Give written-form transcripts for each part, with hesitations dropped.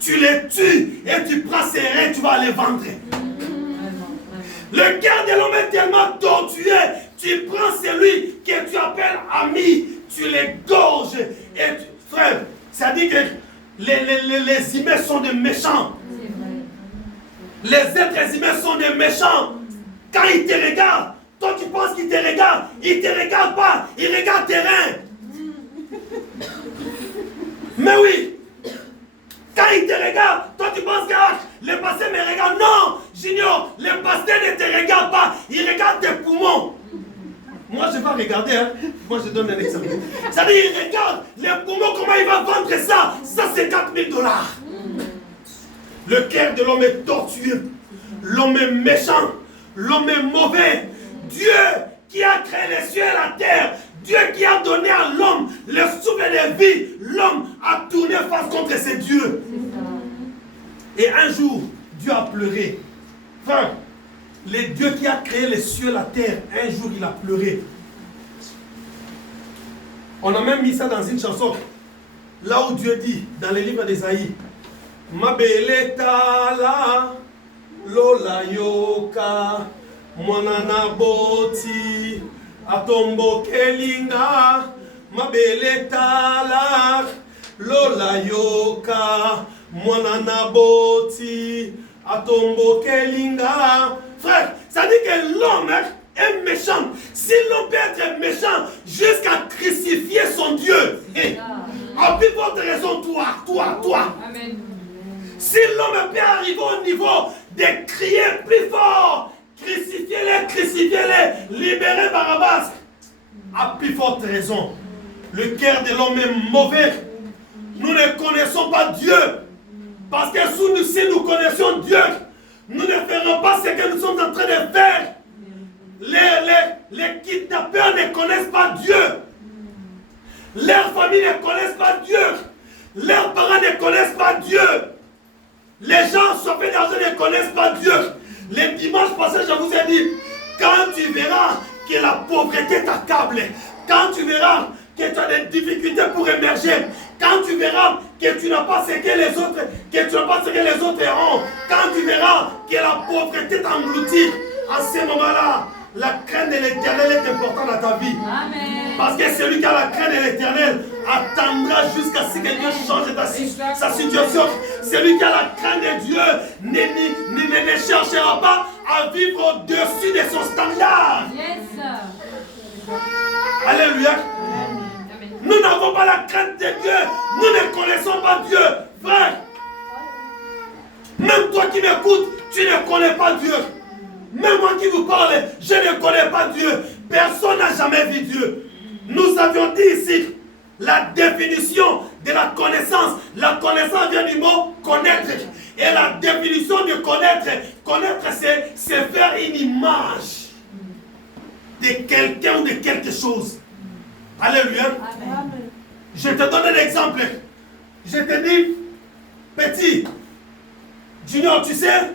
tu les tues et tu prends ses reins, tu vas les vendre. Le cœur de l'homme est tellement tortueux, tu prends celui que tu appelles ami, tu les gorges et frère, ça dit que les humains sont des méchants. Les êtres humains sont des méchants. Quand ils te regardent, toi tu penses qu'ils te regardent, ils ne te regardent pas, ils regardent tes reins. Mais oui, quand ils te regardent, toi tu penses que le pasteur me regarde. Non, Junior, le pasteur ne te regarde pas, il regarde tes poumons. Moi je vais regarder, hein. Moi je donne un exemple. C'est-à-dire, il regarde les poumons, comment il va vendre ça. Ça c'est 4 000 $. Le cœur de l'homme est tortueux, l'homme est méchant, l'homme est mauvais. Dieu qui a créé les cieux et la terre, Dieu qui a donné à l'homme le souffle de vie, l'homme a tourné face contre ses dieux. Et un jour, Dieu a pleuré. Enfin, le Dieu qui a créé les cieux et la terre, un jour il a pleuré. On a même mis ça dans une chanson, là où Dieu dit, dans le livre d'Ésaïe, Mabeleta la lola yoka mwanana boti atombo kelinga mabeleta la lola yoka mwanana boti atombo kelinga. Frère, ça dit que l'homme est méchant. Si l'homme peut être méchant jusqu'à crucifier son Dieu, en plus forte raison, toi. Amen. Si l'homme peut arriver au niveau de crier plus fort, crucifiez-les, libérez Barabbas, à plus forte raison, le cœur de l'homme est mauvais. Nous ne connaissons pas Dieu. Parce que si nous connaissions Dieu, nous ne ferons pas ce que nous sommes en train de faire. Les kidnappeurs ne connaissent pas Dieu. Leurs familles ne connaissent pas Dieu. Leurs parents ne connaissent pas Dieu. Les gens chauffés d'argent ne connaissent pas Dieu. Les dimanches passés, je vous ai dit, quand tu verras que la pauvreté t'accable, quand tu verras que tu as des difficultés pour émerger, quand tu verras que tu n'as pas ce que les autres, ont, quand tu verras que la pauvreté t'engloutit, à ce moment-là, la crainte de l'Éternel est importante dans ta vie. Amen. Parce que celui qui a la crainte de l'Éternel attendra jusqu'à ce que Dieu change sa situation. Celui qui a la crainte de Dieu ne cherchera pas à vivre au-dessus de son standard. Yes. Alléluia. Amen. Nous n'avons pas la crainte de Dieu. Nous ne connaissons pas Dieu. Frère, même toi qui m'écoutes, tu ne connais pas Dieu. Même moi qui vous parle, je ne connais pas Dieu. Personne n'a jamais vu Dieu. Nous avions dit ici la définition de la connaissance. La connaissance vient du mot connaître. Et la définition de connaître, c'est faire une image de quelqu'un ou de quelque chose. Alléluia. Amen. Je te donne un exemple. Je te dis, petit, Junior, tu sais,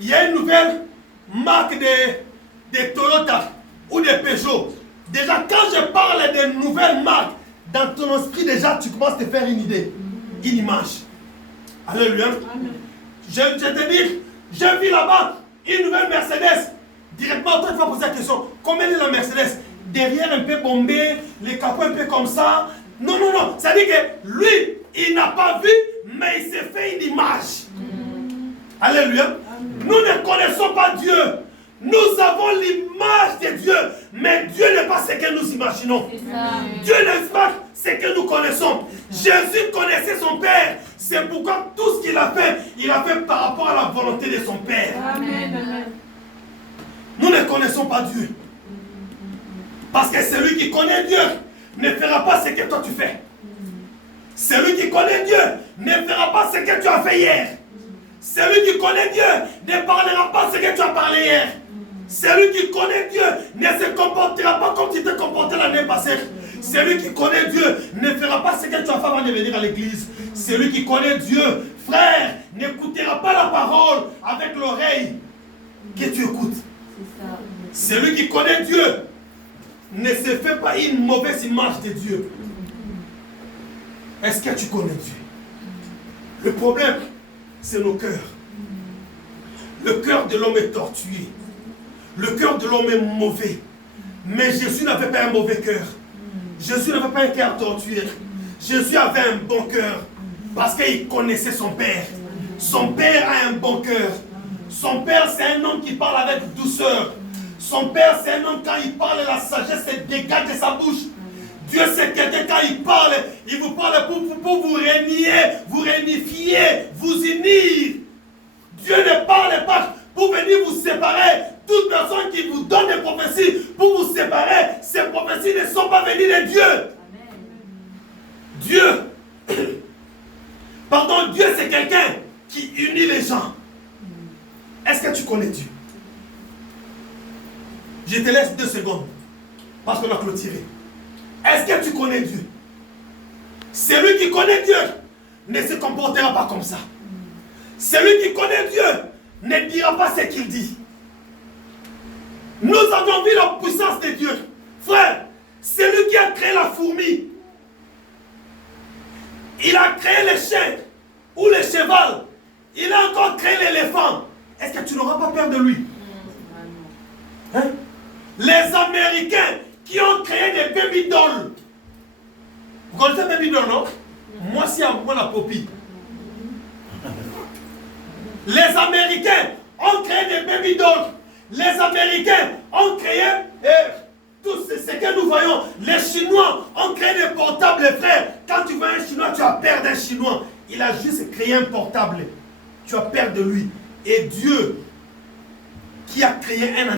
il y a une nouvelle marque de Toyota ou de Peugeot. Déjà, quand je parle de nouvelles marques, dans ton esprit, déjà, tu commences à te faire une idée, une image. Alléluia. Je te dis, j'ai vu là-bas une nouvelle Mercedes. Directement, toi, tu vas poser la question, combien est la Mercedes? Derrière un peu bombé, les capots un peu comme ça. Non. Ça dit que lui, il n'a pas vu, mais il s'est fait une image. Alléluia. Nous ne connaissons pas Dieu. Nous avons l'image de Dieu. Mais Dieu n'est pas ce que nous imaginons. Dieu n'est pas ce que nous connaissons. Jésus connaissait son Père. C'est pourquoi tout ce qu'il a fait, il a fait par rapport à la volonté de son Père. Amen. Nous ne connaissons pas Dieu. Parce que celui qui connaît Dieu ne fera pas ce que toi tu fais. Celui qui connaît Dieu ne fera pas ce que tu as fait hier. Celui qui connaît Dieu ne parlera pas ce que tu as parlé hier. Celui qui connaît Dieu ne se comportera pas comme tu t'es comporté l'année passée. Celui qui connaît Dieu ne fera pas ce que tu as fait avant de venir à l'église. Celui qui connaît Dieu, frère, n'écoutera pas la parole avec l'oreille que tu écoutes. Celui qui connaît Dieu ne se fait pas une mauvaise image de Dieu. Est-ce que tu connais Dieu? Le problème, c'est nos cœurs. Le cœur de l'homme est tortué. Le cœur de l'homme est mauvais. Mais Jésus n'avait pas un mauvais cœur. Jésus n'avait pas un cœur tortué. Jésus avait un bon cœur. Parce qu'il connaissait son Père. Son Père a un bon cœur. Son Père, c'est un homme qui parle avec douceur. Son Père, c'est un homme, quand il parle, la sagesse se dégage de sa bouche. Dieu, c'est quelqu'un, quand il vous parle pour vous régner, vous réunifier, vous unir. Dieu ne parle pas pour venir vous séparer. Toute personne qui vous donne des prophéties pour vous séparer, ces prophéties ne sont pas venues de Dieu. Dieu, pardon, Dieu, c'est quelqu'un qui unit les gens. Est-ce que tu connais Dieu? Je te laisse 2 secondes, parce qu'on a clôturé. Est-ce que tu connais Dieu? Celui qui connaît Dieu ne se comportera pas comme ça. Celui qui connaît Dieu ne dira pas ce qu'il dit. Nous avons vu la puissance de Dieu. Frère, c'est lui qui a créé la fourmi. Il a créé le chien ou le cheval. Il a encore créé l'éléphant. Est-ce que tu n'auras pas peur de lui? Hein? Les Américains qui ont créé des baby dolls. Vous connaissez les baby dolls, non? Moi, c'est à moi la copie. Les Américains ont créé des baby dolls. Les Américains ont créé tout ce que nous voyons. Les Chinois ont créé des portables, frères. Quand tu vois un Chinois, tu as peur d'un Chinois. Il a juste créé un portable. Tu as peur de lui. Et Dieu, qui a créé un